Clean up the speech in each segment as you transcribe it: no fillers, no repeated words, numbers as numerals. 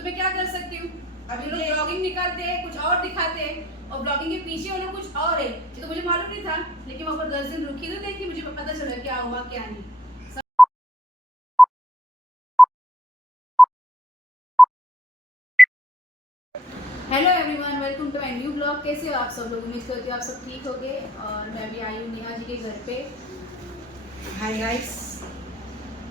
तो मैं क्या कर सकती हूँ? अभी लोग ब्लॉगिंग निकालते हैं, कुछ और दिखाते हैं, और ब्लॉगिंग के पीछे वाला कुछ और है। ये तो मुझे मालूम नहीं था, लेकिन वहाँ पर 10 दिन रुकी तो देखी, मुझे पता चला क्या हुआ क्या नहीं। Hello everyone, welcome to my new blog. कैसे हो आप सब लोग? उम्मीद करती हूँ आप सब ठीक होगे। और मैं भी आई हूँ नेहा जी के घर पे। Hi guys.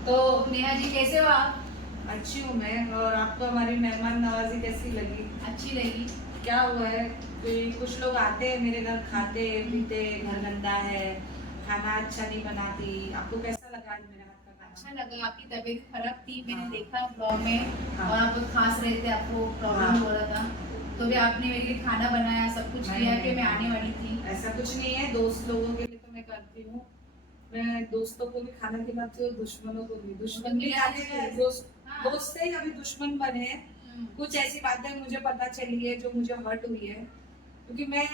तो नेहा जी कैसे हो आप? अच्छी हूँ मैं। और आपको हमारी मेहमान नवाजी कैसी लगी? अच्छी लगी। क्या हुआ है कि कुछ लोग आते हैं मेरे घर, खाते पीते, घर गंदा है, खाना अच्छा नहीं बनाती। आपको कैसा लगा आज मेरे हाथ का खाना? अच्छा लगा। आपकी तबीयत खराब थी, मैंने हाँ। देखा ब्लॉग में। हाँ। और आप खांस रहे थे, आपको प्रॉब्लम हाँ। हो रहा था, तो भी आपने मेरे लिए खाना बनाया, सब कुछ किया कि मैं आने वाली थी। ऐसा कुछ नहीं है, दोस्त लोगों के लिए तो मैं करती हूँ। मैं दोस्तों को भी खाना खिलाती हूँ, दुश्मनों को भी। दुश्मन भी खाते हैं, हाँ। दोस्त से ही अभी दुश्मन बने हैं। कुछ ऐसी बातें मुझे पता चली है जो मुझे हर्ट हुई है, क्योंकि मैं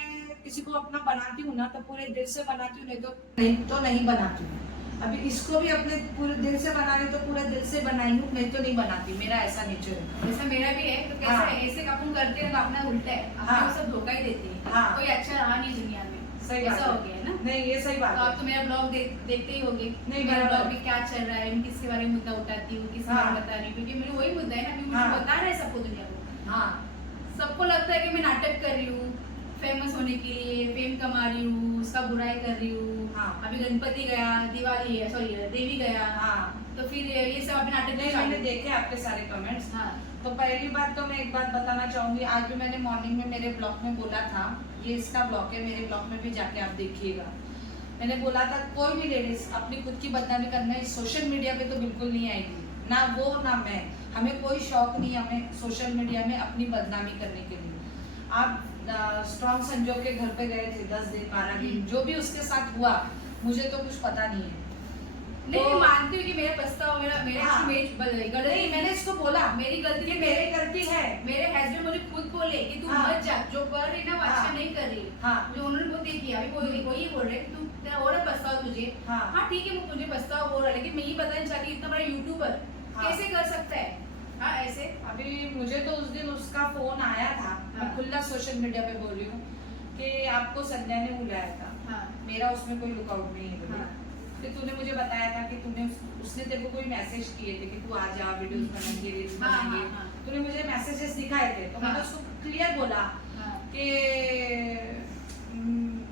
किसी को अपना बनाती हूँ ना तो पूरे दिल से बनाती हूँ, नहीं तो नहीं बनाती हूँ। अभी इसको भी अपने पूरे दिल से बना रही तो पूरे दिल से बनाई हूँ, मैं तो नहीं बनाती। मेरा ऐसा नेचर है। ऐसा मेरा भी है। तो कैसे हाँ। ऐसे अपन करते हैं तो अपना उल्टा है, अपने हाँ। को सब धोखा ही देते हैं। हाँ। कोई अच्छा रहा नहीं दुनिया में। सही ऐसा बात हो है। गया है ना? नहीं, ये सही बात तो है। आप तो मेरा ब्लॉग देखते ही होंगे। नहीं, मेरा मेरा ब्लॉग में क्या चल रहा है, मैं किसके बारे में मुद्दा उठाती हूँ, किसके बारे में बता रही हूँ, क्योंकि मेरे वही मुद्दा है ना, अभी मुझे हाँ। बता रहा है सबको, दुनिया को। हाँ। सबको लगता है कि मैं नाटक कर रही हूँ फेमस होने के लिए, फेम कमा रही हूँ, उसका बुराई कर रही हूँ। हाँ। अभी गणपति गया, दिवाली है, सॉरी देवी गया। हाँ। तो फिर ये सब अभी नाटक नहीं, मैंने देखे आपके सारे कमेंट्स। हाँ। तो पहली बात तो मैं एक बात बताना चाहूंगी, आज भी मैंने मॉर्निंग में मेरे ब्लॉग में बोला था, ये इसका ब्लॉग है, मेरे ब्लॉग में भी जाके आप देखिएगा। मैंने बोला था कोई भी लेडीज अपनी खुद की बदनामी करने सोशल मीडिया पे तो बिल्कुल नहीं आएगी, ना वो ना मैं। हमें कोई शौक नहीं हमें सोशल मीडिया में अपनी बदनामी करने के लिए। आप स्ट्रॉन्ग संजोग के घर पे गए थे 10 दिन 12 दिन, जो भी उसके साथ हुआ मुझे तो कुछ पता नहीं है। नहीं, तो मानती हूँ कि मेरा पछतावा, मेरा हाँ। इमेज बदल गई। गलती नहीं, मैंने इसको बोला मेरी गलती कि है, मेरी गलती है। मेरे हस्बैंड मुझे खुद बोले कि तू हाँ। मत जा, जो कर रही ना वो अच्छा हाँ। नहीं कर रही। हाँ। जो उन्होंने बहुत ये किया, अभी वही बोल रहे कि तू तेरा हो रहा है पछतावा तुझे। हाँ। हाँ ठीक है, मुझे पछतावा हो रहा है, लेकिन मैं ये बताना चाहती हूँ, इतना बड़ा यूट्यूबर हाँ। कैसे कर सकता है? हाँ ऐसे। अभी मुझे तो उस दिन उसका फोन आया था। हाँ। मैं खुला सोशल मीडिया पे बोल रही हूँ कि आपको संजय ने बुलाया था। हाँ। मेरा उसमें कोई लुकआउट नहीं है बोली। हाँ। फिर तूने मुझे बताया था कि उसने तेरे को कोई मैसेज किए थे कि तू आ जा, वीडियोस बनाएंगे, रील्स हाँ, बनाएंगे। हाँ, हाँ। तूने मुझे मैसेजेस दिखाए थे, तो मैंने हाँ। उसको क्लियर बोला हाँ। कि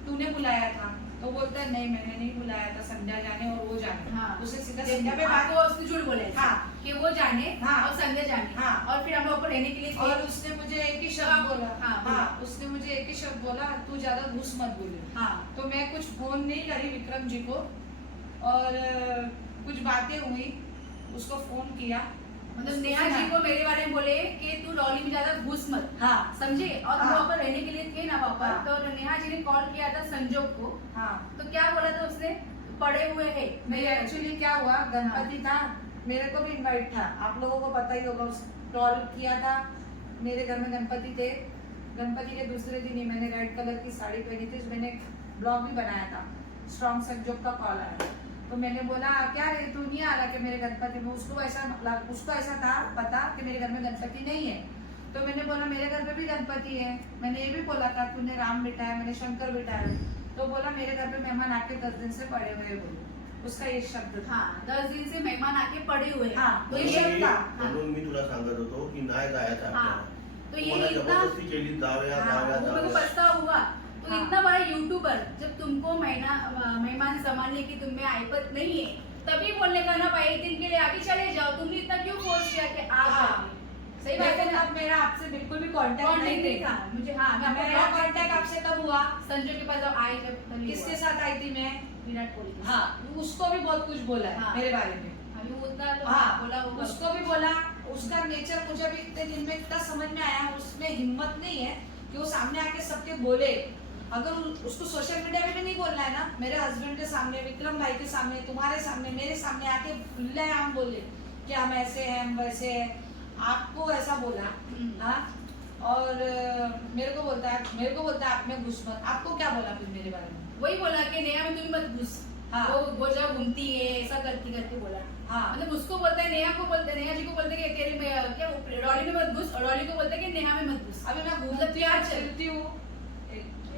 तूने बुलाया था। तो बोलता है नहीं मैंने नहीं बुलाया था, संध्या जाने और वो जाने। हाँ। उसने सीधा संध्या पे बात। आपको उसने झूठ बोले हाँ। कि वो जाने हाँ। और संजय जाने। हाँ। और फिर हम लोग को रहने के लिए और उसने मुझे एक ही शब्द बोला। हाँ, हाँ, उसने मुझे एक ही शब्द बोला, तू ज्यादा घुस मत बोले। हाँ। तो मैं कुछ फोन नहीं करी विक्रम जी को, और कुछ बातें हुई, उसको फोन किया। मतलब नेहा जी को मेरे बारे में बोले कि तू डॉली में ज्यादा घुस मत। हाँ। समझे? और हम हाँ। वहाँ पर रहने के लिए थे ना वहाँ पर। हाँ। तो नेहा जी ने कॉल किया था संजोग को। हाँ। तो क्या बोला था उसने? पड़े हुए है। मेरे एक्चुअली क्या हुआ, गणपति था, मेरे को भी इनवाइट था, आप लोगों को पता ही होगा। कॉल किया था, मेरे घर में गणपति थे। गणपति के दूसरे दिन ही मैंने रेड कलर की साड़ी पहनी थी, मैंने ब्लॉग भी बनाया था। स्ट्रॉन्ग संजोग का कॉल आया, तो मैंने बोला क्या रे तू नहीं आ रहा कि मेरे गणपति में? उसको ऐसा था पता कि मेरे घर में गणपति नहीं है। तो मैंने बोला मेरे घर पे भी गणपति है। मैंने ये भी बोला था तूने राम बिठाया, मैंने शंकर बिठाया। तो बोला मेरे घर पे मेहमान आके 10 दिन से पड़े हुए बोले, उसका ये शब्द था। हाँ, 10 दिन से मेहमान आके पड़े हुए हैं। हाँ, तो ये ये शब्द था। म्हणून मी तुला सांगत होतो की नाही जायचं हाँ, आपल्याला. तो ये तुम्हाला इतना जबरदस्ती केली, जाऊया हाँ, जाऊया वो मेरे को जाऊया. पछतावा हुआ। तो हाँ। इतना बड़ा यूट्यूबर जब तुमको मेहमान संभालने की तुम्हें आयपत नहीं है, तभी बोलने का ना भाई 1 दिन के लिए आगे चले जाओ। तुमने इतना क्यों फोर्स किया कि आप हाँ। जाइए? सही बात है लेकिन ना? अब मेरा आपसे बिल्कुल भी कांटेक्ट कॉन्टेक्ट नहीं नहीं था था। मुझे। हाँ, मैं आपको मेरा कांटेक्ट आपसे कब हुआ? संजय के पास जब आई, जब तभी किसके हुआ। साथ आई थी मैं? विराट कोहली के साथ। हाँ, उसको भी बहुत कुछ बोला है हाँ। मेरे बारे में। अभी वो उतना तो हाँ, बोला होगा। उसको भी बोला। उसका नेचर मुझे भी इतने दिन में इतना समझ में आया, उसमें हिम्मत नहीं है कि वो सामने आके सबके बोले। अगर उसको सोशल मीडिया में भी नहीं बोलना है ना, मेरे हस्बैंड के सामने, विक्रम भाई के सामने, तुम्हारे सामने, मेरे सामने आके खुलेआम बोले कि हम ऐसे हैं, हम वैसे हैं। आपको ऐसा बोला। हाँ, और मेरे को बोलता है आप में घुस मत। आपको क्या बोला फिर मेरे बारे में? वही बोला कि नेहा में तुम मत घुस। हाँ। वो जब घूमती है ऐसा करती करके बोला। हाँ। मतलब उसको बोलता है, नेहा को बोलते हैं, नेहा जी को बोलते हैं कि तेरे में क्या डॉली में मत घुस, डॉली को बोलता है कि नेहा में मत घुस। अभी मैं मतलब क्या चल फिरती हूँ,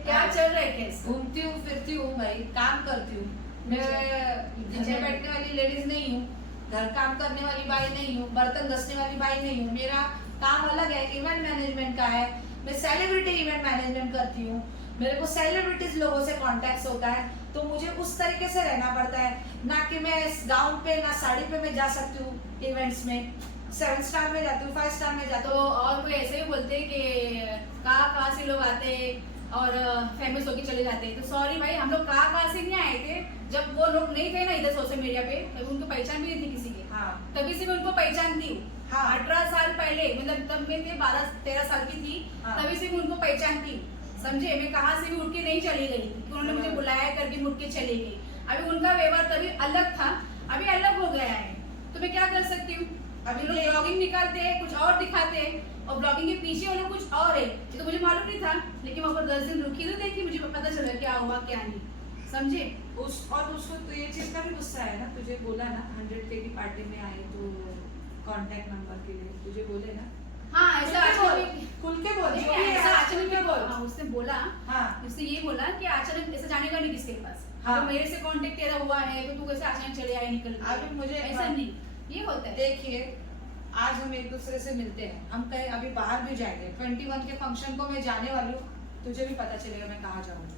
क्या चल रहा है कैसे? घूमती हूँ फिरती हूँ भाई, काम करती हूँ। मैं घर में बैठने वाली लेडीज नहीं हूँ, घर काम करने वाली बाई नहीं हूँ, बर्तन घसने वाली बाई नहीं हूँ। मेरा काम अलग है, इवेंट मैनेजमेंट का है। मैं सेलिब्रिटी इवेंट मैनेजमेंट करती हूँ। मेरे को सेलिब्रिटीज लोगों से कॉन्टेक्ट होता है, तो मुझे उस तरीके से रहना पड़ता है। ना कि मैं गाउन पे ना साड़ी पे मैं जा सकती हूँ इवेंट्स में। 7 स्टार में जाती हूँ, 5 स्टार में जाती तो हूँ। और कोई ऐसे ही बोलते हैं कि कहाँ से लोग आते हैं और फेमस होके चले जाते हैं। तो सॉरी भाई, हम लोग कहाँ से नहीं आए थे। जब वो लोग नहीं थे ना इधर सोशल मीडिया पे, तब उनको पहचान भी नहीं थी किसी के। हाँ तभी से मैं उनको पहचानती हूँ। हाँ। 18 साल पहले, मतलब तब मैं थे 12-13 साल की थी। हाँ। तभी से मैं उनको पहचानती हूँ, समझे। मैं कहाँ से भी उठ के नहीं चली गई थी, उन्होंने मुझे बुलाया करके उठ के चली गई। अभी उनका व्यवहार तभी अलग था, अभी अलग हो गया है। तो मैं क्या कर सकती हूँ? अभी लोग ब्लॉगिंग निकालते हैं, कुछ और दिखाते हैं, और ब्लॉगिंग के पीछे वो लोग कुछ और है। ये तो मुझे मालूम नहीं था, लेकिन वहाँ पर 10 दिन रुकी तो देखी, मुझे पता चला क्या हुआ क्या नहीं, समझे। और उसको तो ये चीज का भी गुस्सा है ना, तुझे बोला ना 100K की पार्टी में आई तो कांटेक्ट नंबर के लिए तुझे बोले ना। हाँ, ऐसा खुल के बोल, नहीं, जो भी है, ऐसा खुल के अचानक बोल। हाँ, उसने बोला, हाँ उसने ये बोला कि अचानक ऐसा जानेगा नहीं किसके पास। हाँ। तो मेरे से कांटेक्ट तेरा हुआ है तो तू कैसे अचानक चले आए निकल के? अभी मुझे ऐसा नहीं, ये होता है। देखिए, आज हम एक दूसरे से मिलते हैं, हम कहीं अभी बाहर भी जाएंगे। 21 के फंक्शन को मैं जाने वाली हूँ, तुझे भी पता चलेगा मैं कहाँ जाऊँगी।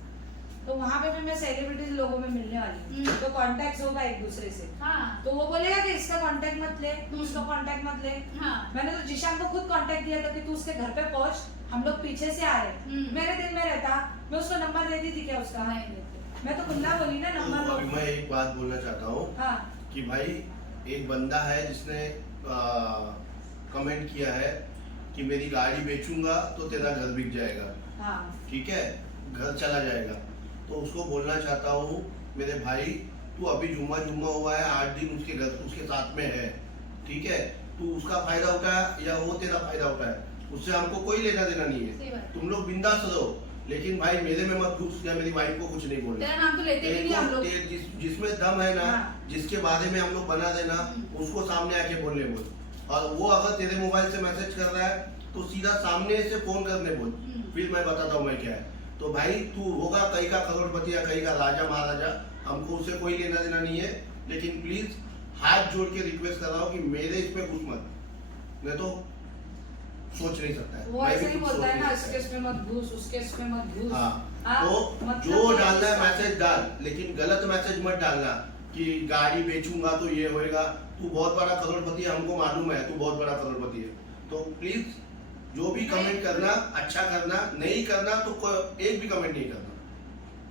तो वहाँ पे भी मैं सेलिब्रिटीज लोगों में मिलने वाली हूँ, तो कांटेक्ट होगा एक दूसरे से। हाँ तो वो बोलेगा कि इसका कांटेक्ट मत ले, तू उसका कांटेक्ट मत ले। हाँ मैंने तो जिशान को खुद कांटेक्ट दिया था कि तू उसके घर पे पहुंच, हम लोग पीछे से आ रहे। मेरे दिल में रहता, मैं उसको नंबर दे दी थी क्या उसका? नहीं देते। मैं तो खुला बोली ना तो नंबर। अभी मैं एक बात बोलना चाहता हूँ हाँ कि भाई, एक बंदा है जिसने कमेंट किया है कि मेरी गाड़ी बेचूंगा तो तेरा घर बिक जाएगा, हाँ ठीक है, घर चला जाएगा। तो उसको बोलना चाहता हूँ, मेरे भाई, तू अभी जुम्मा हुआ है, 8 दिन उसके साथ में है, ठीक है। तू उसका फायदा उठाया या वो तेरा फायदा उठाया, उससे हमको कोई लेना देना नहीं सही है। बात। तुम लोग बिंदास रहो, लेकिन भाई मेरे में मत घुस या मेरी वाइफ को कुछ नहीं बोलना। तेरा नाम तो लेते भी नहीं हम लोग। जिसमें दम है ना, हाँ। जिसके बारे में हम लोग बना देना, उसको सामने आके बोलने बोल। और वो अगर तेरे मोबाइल से मैसेज कर रहा है तो सीधा सामने से फोन करने बोल, फिर मैं बताता हूँ मैं क्या है। तो भाई, तू होगा कहीं का करोड़पति या कहीं का राजा महाराजा, हमको उससे कोई लेना देना नहीं है। लेकिन प्लीज हाथ जोड़ के रिक्वेस्ट कर रहा हूँ कि मेरे इसमें घुस मत, मैं तो सोच नहीं सकता है। वो मैं ऐसे भी ही कुछ बोलता सोच है ना, नहीं इस सकता है। केस में मत घुस, उस केस में मत घुस। हाँ, हाँ, तो मतलब जो तो डालना है इसका- मैसेज डाल, लेकिन गलत मैसेज मत डालना कि गाड़ी बेचूंगा तो ये होएगा। तू बहुत बड़ा करोड़पति है, हमको मालूम है तू बहुत बड़ा करोड़पति है। तो प्लीज जो भी कमेंट करना, अच्छा करना, नहीं करना तो एक भी कमेंट नहीं करना।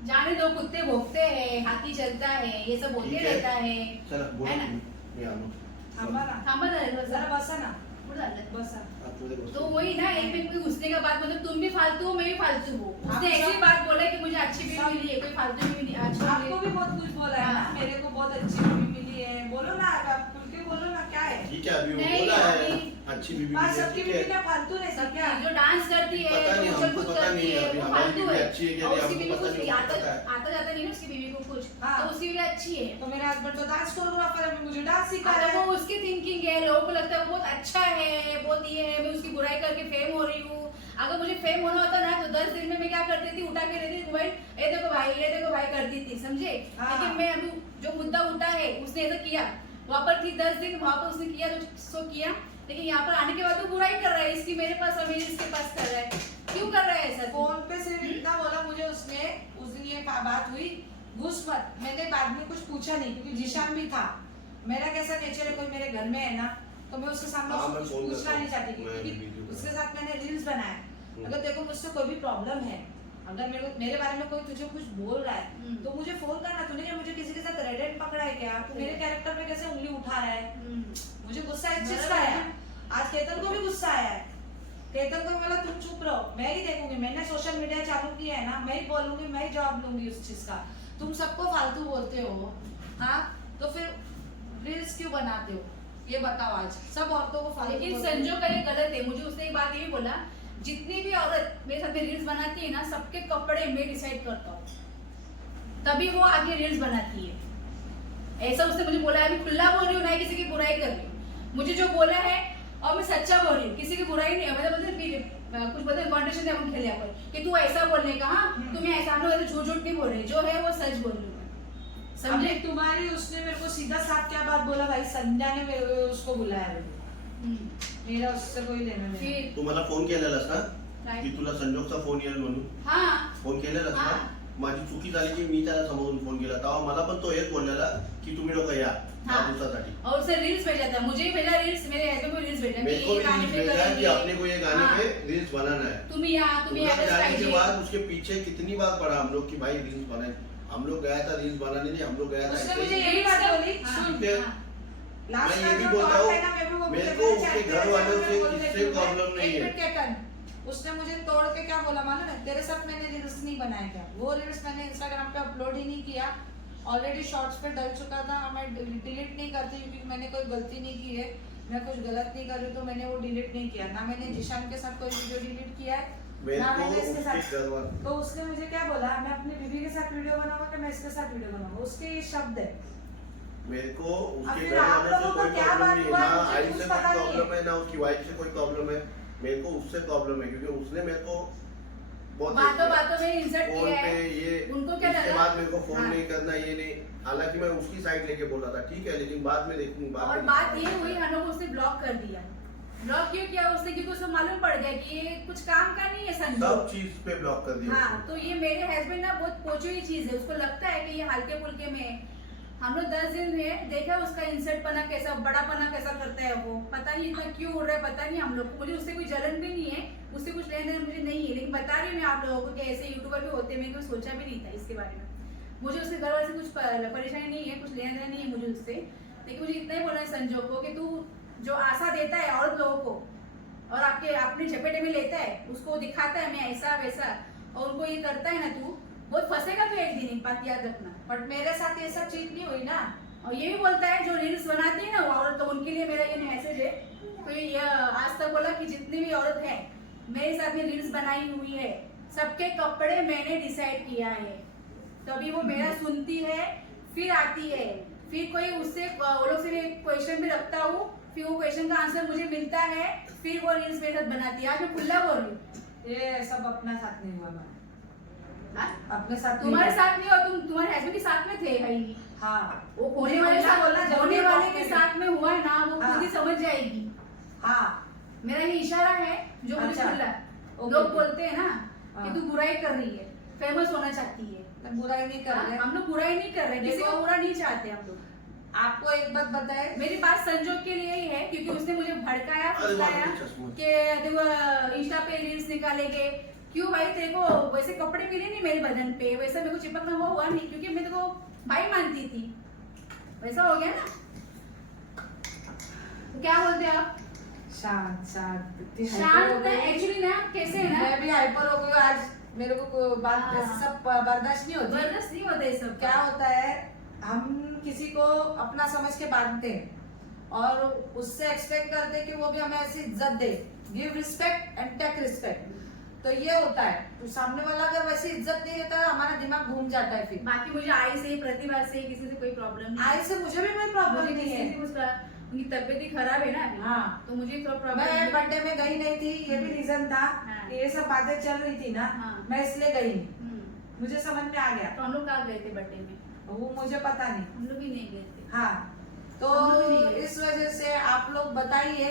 जाने दो, कुत्ते भोंकते हैं, हाथी चलता है, ये सब होते ठीक है। रहता है। चला बोलो, है ना? मैं आऊँ। थांबा ना, थांबा जरा, जरा बसा ना, पुढे चाललंय। बसा। आप पूरे बस। तो वही ना, एक में कोई घुसने का बात, मतलब तुम भी फालतू हो, मैं भी फालतू हूँ। उसने आप ऐसी सब- बात बोला कि मुझे अच्छी बीवी मिली है, कोई फालतू बीवी नहीं, अच्छी आपको भी बहुत कुछ बोला है ना, हाँ। मेरे को बहुत अच्छी बीवी मिली है। बोलो ना, आप खुल के बोलो ना, क्या है? ठीक है, अभी वो नहीं, बोला है अभी- अच्छी बीवी बात मिली है, सबकी ठीक बीवी है। क्या फालतू नहीं सब क्या? जो डांस करती है, पता जो नहीं, उछल हमको कूद पता करती नहीं है, है, अभी वो हमारी फालतू बीवी है। अच्छी है कि और नहीं, उसकी हमको बीवी पता कुछ नहीं, आता हमको पता है। आता जाता नहीं ना उसकी बीवी को कुछ, हाँ। तो उसकी बीवी अच्छी है। तो मेरा हस्बैंड तो डांस कोरियोग्राफर है, मुझे डांस सिखा हाँ, रहा तो है। वो उसकी थिंकिंग है, लोगों को लगता है वो बहुत अच्छा है, बहुत ये है, मैं उसकी बुराई करके फेम हो रही हूँ। अगर मुझे फेम होना होता ना तो 10 दिन में मैं क्या करती थी, उठा के लेती थी मोबाइल, ये देखो भाई, ये देखो भाई करती थी, समझे। हाँ। लेकिन मैं अभी जो मुद्दा उठा है, उसने ऐसा किया, वहाँ पर थी 10 दिन, वहाँ पर उसने किया तो सो किया, लेकिन यहाँ पर आने के बाद वो बुराई कर रहा है, इसकी मेरे पास और मेरी इसके पास कर रहा है। क्यों कर रहा है ऐसा? फोन पे सिर्फ इतना बोला मुझे उसने, उस दिन ये बात हुई, घुस मत। मैंने बाद में कुछ पूछा नहीं, क्योंकि जिशान भी था। मेरा कैसा नेचर है, कोई मेरे घर में है ना, तो मैं उसके सामने हाँ, उसको मैं कुछ फोन पूछना करता नहीं चाहती हूँ, मैं भी क्योंकि वीडियो उसके साथ मैंने रील्स बनाया। अगर देखो मुझसे कोई भी प्रॉब्लम है, अगर मेरे बारे में कोई तुझे कुछ बोल रहा है तो मुझे फोन करना। तूने क्या मुझे किसी के साथ रेड हैंड पकड़ा है क्या? तू मेरे कैरेक्टर पे कैसे उंगली उठा रहा है? मुझे गुस्सा इस चीज का आया। आज केतन को भी गुस्सा आया है। केतन को बोला तुम चुप रहो, मैं ही देखूंगी, मैंने सोशल मीडिया चालू किया है ना, मैं ही बोलूंगी, मैं ही जवाब लूंगी उस चीज का। तुम सबको फालतू बोलते हो, हाँ, तो फिर रील्स क्यों बनाते हो ये बताओ। आज सब औरतों को फालतू लेकिन बोलते हो। संजो का ये गलत है। मुझे उसने एक बात ये भी बोला, जितनी भी औरत मेरे साथ में रील्स बनाती है ना, सबके कपड़े मैं डिसाइड करता हूँ, तभी वो आगे रील्स बनाती है। ऐसा उसने मुझे बोला है। अभी खुला बोल रही हूँ, ना किसी की बुराई कर रही हूँ। मुझे जो बोला है और मैं सच्चा बोल रही हूँ, किसी की बुराई नहीं, मतलब कुछ बोलते हैं कॉन्टेशन अपन खेले अपन कि तू ऐसा बोलने का, हाँ तुम्हें ऐसा, हम लोग ऐसे झूठ झूठ नहीं बोल रहे, जो है वो सच बोल रही हूँ, समझे। समझे तुम्हारी उसने मेरे को सीधा साफ क्या बात बोला भाई, संध्या ने मेरे उसको बुलाया, मेरा उससे कोई लेना नहीं। फिर तू मला फोन केलेलास ना काय? की तुला संजोगचा फोन येईल म्हणून हाँ फोन केलेलास ना? हा. माझी चुकी झाली की मी त्याला समोरून फोन केला, तेव्हा मला पण तो हेच बोललेला की तुम्ही लोक या हाँ. 10 दिवसासाठी. और उससे रील्स भेजा था, मुझे ही भेजा रील्स, मेरे हस्बैंड को रील्स भेजा मेरे कि को ये भी गाने रील्स पे भेजा है कि करेंगे, अपने को ये गाने हाँ. पे रील्स बनाना है. तुम यहाँ उधर एड्रेस जाने के पाहिजे. बाद उसके पीछे कितनी बार पड़ा हम लोग कि भाई रील्स बनाए. हम लोग गया था रील्स बनाने नहीं, हम लोग गया था उसने ऐसे मुझे ही. यही बात बोली, हाँ, सुन ठीक है. हाँ. लास्ट मैं ये टाइम भी जो बोलता कॉल हूँ, है ना, मेरे को मेरे मुझे को मेरे उसके चैट घर पे वालों मैं से बोल किससे देती हूँ, प्रॉब्लम नहीं एक है. मिनट क्या कर, उसने मुझे तोड़ के क्या बोला मालूम है, तेरे साथ मैंने रील्स नहीं बनाया क्या, वो रील्स मैंने इंस्टाग्राम पे अपलोड ही नहीं किया, ऑलरेडी शॉर्ट्स पे डल चुका था, मैं डिलीट नहीं करती क्योंकि मैंने कोई गलती नहीं की है, मैं कुछ गलत नहीं कर रही तो मैंने वो डिलीट नहीं किया, ना मैंने जिशान के साथ कोई वीडियो डिलीट किया है, मेरे ना को मैंने इसके उसके साथ। घर वाले तो उसने मुझे क्या बोला, मैं अपनी बीवी के साथ वीडियो बनाऊंगा कि मैं इसके साथ वीडियो बनाऊंगा, उसके ये शब्द है। मेरे को उसके फिर घर आप वालों से लोगों को कोई क्या प्रॉब्लम बात नहीं है, हुआ है, ना मुझे आई कुछ से पता कोई नहीं प्रॉब्लम है, ना उसकी वाइफ से कोई प्रॉब्लम है. मेरे को उससे प्रॉब्लम है क्योंकि उसने मेरे को बहुत बातों बातों में इंसर्ट फोन किया पे है. ये उनको क्या इसके लगा? बाद मेरे को फोन हाँ. नहीं करना, ये नहीं. हालांकि मैं उसकी साइड लेके बोला था ठीक है, लेकिन बाद में देखूंगा. और बात ये हुई, हम लोग उसने ब्लॉक कर दिया. ब्लॉक क्यों किया उसने, क्योंकि उसको मालूम पड़ गया कि ये कुछ काम का नहीं है संजू. सब चीज पे ब्लॉक कर दिया. हाँ, तो ये मेरे हस्बैंड ना बहुत पोचो ही चीज है, उसको लगता है कि ये हल्के फुल्के में है. हम लोग 10 दिन में देखा उसका इंसर्ट पना कैसा, बड़ा पना कैसा करता है वो, पता नहीं इतना क्यों उड़ रहा है, पता नहीं हम लोग को. मुझे उससे कोई जलन भी नहीं है, उससे कुछ लेना देना मुझे नहीं है, लेकिन बता रही हूँ मैं आप लोगों को कि ऐसे यूट्यूबर भी होते, मैंने कोई सोचा भी नहीं था इसके बारे में. मुझे उसके घर वाले से कुछ परेशानी नहीं है, कुछ लेना देना नहीं है मुझे उससे, लेकिन मुझे इतना ही बोलना है संजोग को कि तू जो आशा देता है औरत लोगों को और आपके अपने झपेटे में लेता है, उसको दिखाता है मैं ऐसा वैसा, और उनको ये करता है ना, तू बहुत फंसेगा तो एक दिन, बात याद रखना. बट मेरे साथ ये सब चीज नहीं हुई ना. और ये भी बोलता है जो रील्स बनाती है ना वो औरत, तो उनके लिए मेरा ये मैसेज है. तो ये आज तक बोला कि जितनी भी औरत है मेरे साथ में रील्स बनाई हुई है, सबके कपड़े मैंने डिसाइड किया है, तभी वो मेरा सुनती है, फिर आती है, फिर कोई उससे वो लोग से क्वेश्चन भी रखता हूँ, फिर वो क्वेश्चन का आंसर मुझे मिलता है, फिर वो रील्स मेरे साथ बनाती है. आज मैं खुला बोल रही हूँ. ये सब अपना साथ नहीं हुआ हमारा. हाँ? अपने साथ तुम्हारे नहीं साथ नहीं हो, तुम तुम्हारे हस्बैंड के साथ में थे भाई. हुआ. हाँ वो होने वाले ऐसा बोलना होने जरूरी वाले बात के है. साथ में हुआ है ना, वो हाँ. खुद ही समझ जाएगी. हाँ मेरा ये इशारा है जो मुझे अच्छा. खुला. ओके, लोग ओके. बोलते हैं ना हाँ. कि तू बुराई कर रही है, फेमस होना चाहती है. मैं बुराई नहीं कर रहे. हम लोग बुराई नहीं कर रहे, किसी देखो, को बुरा नहीं चाहते हम लोग. आपको एक बात बताए, मेरी बात संजोग के लिए ही है क्योंकि उसने मुझे भड़काया, अरे फुसलाया वाह, चश्मा. कि देखो इंस्टा पे रील्स निकालेंगे. क्यों भाई, तेरे को वैसे कपड़े मिले नहीं मेरे बदन पे, वैसा मेरे को चिपकना वो हुआ नहीं क्योंकि मैं तेरे को भाई मानती थी, वैसा हो गया ना. तो क्या बोलते हो आप? शांत शांत इतनी hyper शांत हो ना, गई. एक्चुअली ना कैसे है ना, मैं भी हाइपर हो गई हूँ आज. मेरे को बात हाँ. ऐसे सब बर्दाश्त नहीं होती. बर्दाश्त नहीं होता ये सब. क्या होता है, हम किसी को अपना समझ के बांधते हैं और उससे एक्सपेक्ट करते हैं कि वो भी हमें ऐसी इज्जत दे. Give respect and take respect. तो ये होता है. तो सामने वाला अगर वैसी इज्जत नहीं देता है, हमारा दिमाग घूम जाता है. फिर बाकी मुझे आई से, प्रतिभा से, किसी से कोई प्रॉब्लम नहीं. आई से मुझे भी कोई प्रॉब्लम मुझे नहीं किसी है. से कुछ, उनकी तबीयत ही खराब है ना अभी. हाँ. तो मुझे थोड़ा प्रॉब्लम. मैं बर्थडे में गई नहीं थी, ये भी रीजन था. हाँ. ये सब बातें चल रही थी ना, हाँ. मैं इसलिए गई नहीं. मुझे समझ में आ गया. तो हम लोग कहाँ गए थे बर्थडे में? वो मुझे पता नहीं. हम लोग भी नहीं गए थे. हाँ. तो हम लोग भी नहीं गए. इस वजह से आप लोग बताइए,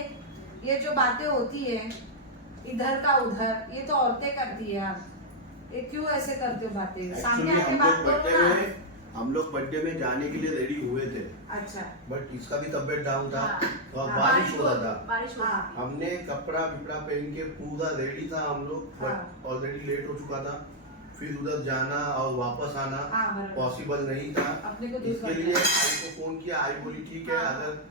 ये जो बातें होती है इधर का उधर, ये तो औरतें करती है. आप ये क्यों ऐसे करते हो बातें? सामने एक्चुअली आके बात करो ना. हम लोग बर्थडे में जाने के लिए रेडी हुए थे, अच्छा. बट इसका भी तबीयत डाउन था हाँ. और हाँ, बारिश हो रहा था. बारिश हो रही हाँ. थी. हमने कपड़ा विपड़ा पहन के पूरा रेडी था हम लोग, हाँ. बट ऑलरेडी लेट हो चुका था. फिर उधर जाना और वापस आना हाँ, बराबर. पॉसिबल नहीं था. अपने को दूर इसके करना लिए है. आई को फोन किया. आई बोली ठीक है, हाँ. अगर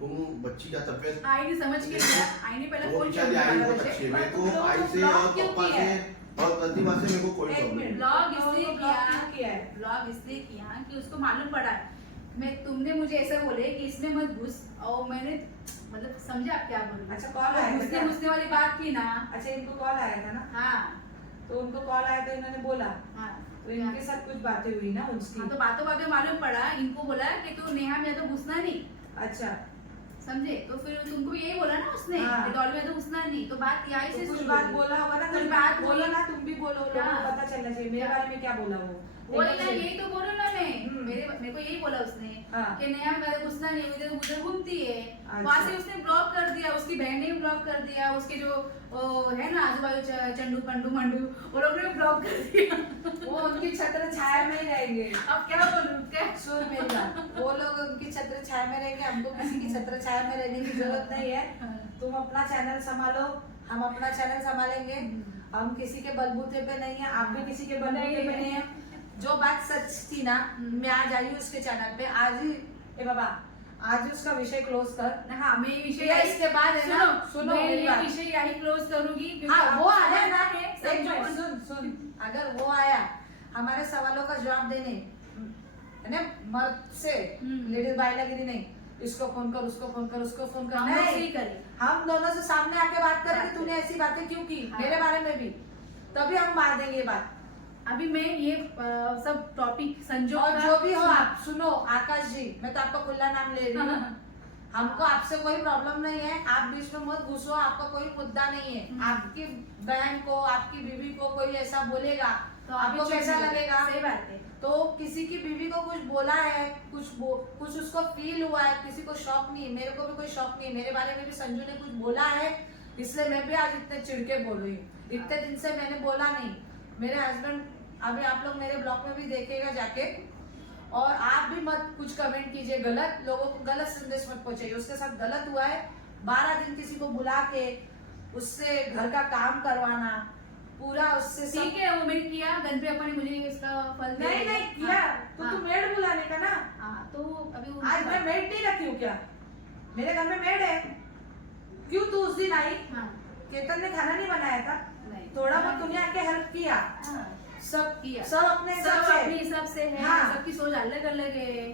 तुम बच्ची का तबीयत, आई ने समझ के किया. आई ने पहले वो फोन बेचारी आई बहुत अच्छी है. मेरे को आई से और पापा से और प्रतिभा से मेरे को कोई एक प्रॉब्लम मिनट. नहीं. ब्लॉग इसलिए ब्लॉग किया, क्यों किया है? ब्लॉग इसलिए किया कि उसको मालूम पड़ा मैं, तुमने मुझे ऐसा बोले कि इसमें मत घुस, और मैंने मतलब समझा आप क्या बोल रहे. अच्छा, कॉल आया था घुसने क्या? घुसने वाली बात की ना. अच्छा, इनको कॉल आया था ना. हाँ. तो उनको कॉल आया तो इन्होंने बोला, हाँ. तो इनके साथ कुछ बातें हुई ना उसकी. हाँ, तो बातों बातों मालूम पड़ा, इनको बोला कि तू नेहा में तो घुसना नहीं. अच्छा. समझे? तो फिर तुमको यही बोला ना उसने हाँ। डॉल में तो घुसना नहीं, तो बात यहीं से तो कुछ शुरू बात हुई। बोला होगा ना, कुछ कुछ बात बात बोलो हुई। ना, तुम भी बोलो, लोगों को हाँ। पता चलना चाहिए मेरे बारे में क्या बोला वो। वही ना, देखो, यही तो बोलो ना मैं, मेरे को यही बोला उसने हाँ। कि नया में घुसना नहीं, उधर उधर घूमती है। अच्छा। वहां से उसने ब्लॉक कर दिया, उसकी बहन ने भी ब्लॉक कर दिया, उसके जो है ना आजू बाजू चंडू पंडू मंडू, वो लोग ने ब्लॉक कर दिया। वो उनकी छत्र छाया में ही रहेंगे। अब क्या बोलूं, क्या सुन मेरी बात, वो लोग उनकी छत्र छाया में रहेंगे, हमको किसी की छत्र छाया में रहने की जरूरत नहीं है। तुम अपना चैनल संभालो, हम अपना चैनल संभालेंगे। हम किसी के बलबूते पे नहीं है, आप भी किसी के बलबूते पे नहीं है। जो बात सच थी ना, मैं आज आई हूँ उसके चैनल पे, आज ही ए बाबा आज ही उसका विषय क्लोज कर। हाँ, मैं ये विषय या इसके बाद है ना, सुनो मैं मेरी ये बात। विषय यही क्लोज करूंगी क्योंकि हाँ, वो आपको आया ना, समझना है, एक समझो। मिनट सुन सुन, अगर वो आया हमारे सवालों का जवाब देने, है ना, मर्द से लेडीज बाइलागिरी नहीं, इसको फोन कर, उसको फोन कर, उसको फोन कर, हम लोग नहीं, सही करें। हम दोनों से सामने आके बात करें कि बात तूने ऐसी बातें क्यों की हाँ। मेरे बारे में भी, तभी हम मार देंगे ये बात। अभी मैं ये सब टॉपिक संजोग और का- जो भी हो आप सुनो, आकाश जी, मैं तो आपका खुला नाम ले रही हूँ, हमको आपसे कोई प्रॉब्लम नहीं है, आप बीच में मत घुसो, आपका कोई मुद्दा नहीं है। आपकी बहन को, आपकी बीवी को कोई ऐसा बोलेगा तो आपको अभी कैसा चुप हो। लगेगा? सही बात है। तो किसी की बीवी को कुछ बोला है, कुछ उसको फील हुआ है, किसी को शौक नहीं, मेरे को भी कोई शौक नहीं, मेरे बारे में भी संजू ने कुछ बोला है, इसलिए मैं भी आज इतने चिढ़के बोल रही हूँ। इतने दिन से मैंने बोला नहीं। मेरे हस्बैंड, अभी आप लोग मेरे ब्लॉग में भी देखेगा जाके, और आप भी मत कुछ कमेंट कीजिए गलत, लोगों को गलत संदेश मत पहुंचाइए। उसके साथ गलत हुआ है, 12 दिन किसी को बुला के उससे घर का काम करवाना, पूरा उससे सब- ठीक है, वो मैंने किया, गन पे अपन मुझे इसका फल दे नहीं दिया। नहीं किया तो हाँ, तू मेड बुलाने का ना। हाँ, तो अभी वो- आज मैं मेड नहीं रखी हूँ क्या? मेरे घर में मेड है। क्यों तू उस दिन आई? हाँ, केतन ने खाना नहीं बनाया था? नहीं। थोड़ा बहुत तूने आके हेल्प किया। हाँ, सब किया। सब अपने हिसाब सब से। अपने हिसाब से है, हाँ। सबकी सोच अलग अलग है।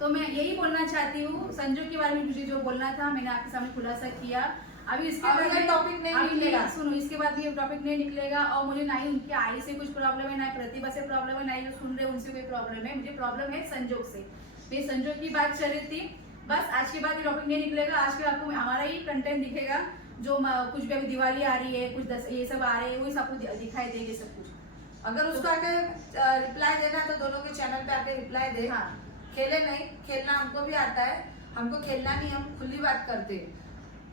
तो मैं यही बोलना चाहती हूँ, संजू के बारे में मुझे जो बोलना था मैंने आपके सामने खुलासा किया। अभी इसके अभी बाद ये टॉपिक नहीं अभी निकलेगा। सुनो, इसके बाद ये टॉपिक नहीं निकलेगा, और मुझे ना ही उनकी आई से कुछ प्रॉब्लम है, ना ही प्रतिभा से प्रॉब्लम है, ना ही जो सुन रहे हैं उनसे कोई प्रॉब्लम है। मुझे प्रॉब्लम है संजोग से। मैं संजोग की बात चल रही थी, बस आज के बाद ये टॉपिक नहीं निकलेगा। आज के आपको हमारा ही कंटेंट दिखेगा, जो कुछ भी अभी दिवाली आ रही है, कुछ ये सब आ रहे हैं, वही सबको दिखाई देगी सब कुछ। अगर उसको आके रिप्लाई देना है तो दोनों के चैनल पे आके रिप्लाई दे। हाँ। खेले नहीं, खेलना हमको भी आता है, हमको खेलना नहीं, हम खुली बात करते हैं,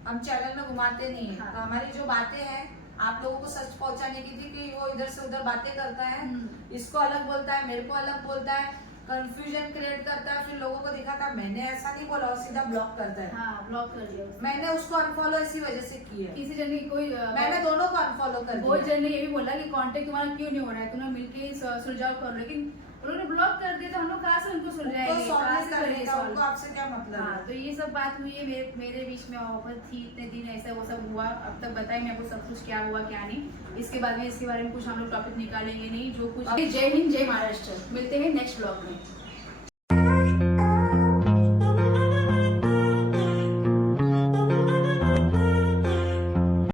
हम चैनल में घुमाते नहीं है। हाँ। तो हमारी जो बातें हैं आप लोगों को सच पहुंचाने की थी कि वो इधर से उधर बातें करता है, इसको अलग बोलता है, मेरे को अलग बोलता है, कंफ्यूजन क्रिएट करता है, फिर लोगों को दिखाता है मैंने ऐसा नहीं बोला और सीधा ब्लॉक करता है। हाँ, ब्लॉक कर दिया उसने। मैंने उसको अनफॉलो इसी वजह से की है। किसी जन ने कोई मैंने दोनों को अनफॉलो कर बहुत दिया। जन ने ये भी बोला कि कांटेक्ट तुम्हारा क्यों नहीं हो रहा है, तुम्हें मिलके ही सुलझाव करो, लेकिन उन्होंने ब्लॉक कर दिया तो हम लोग कहाँ से उनको उनको सुलझाएंगे, solve कहाँ नहीं से करने करेंगे का, solve? उनको आपसे क्या मतलब हाँ, है? तो ये सब बात हुई है, मेरे बीच में ऑफर थी, इतने दिन ऐसा वो सब हुआ। अब तक बताइए मेरे को सब कुछ क्या हुआ क्या नहीं। इसके बाद में इसके बारे में कुछ हम लोग टॉपिक निकालेंगे नहीं, जो कुछ। जय हिंद, जय महाराष्ट्र। मिलते हैं नेक्स्ट ब्लॉग में।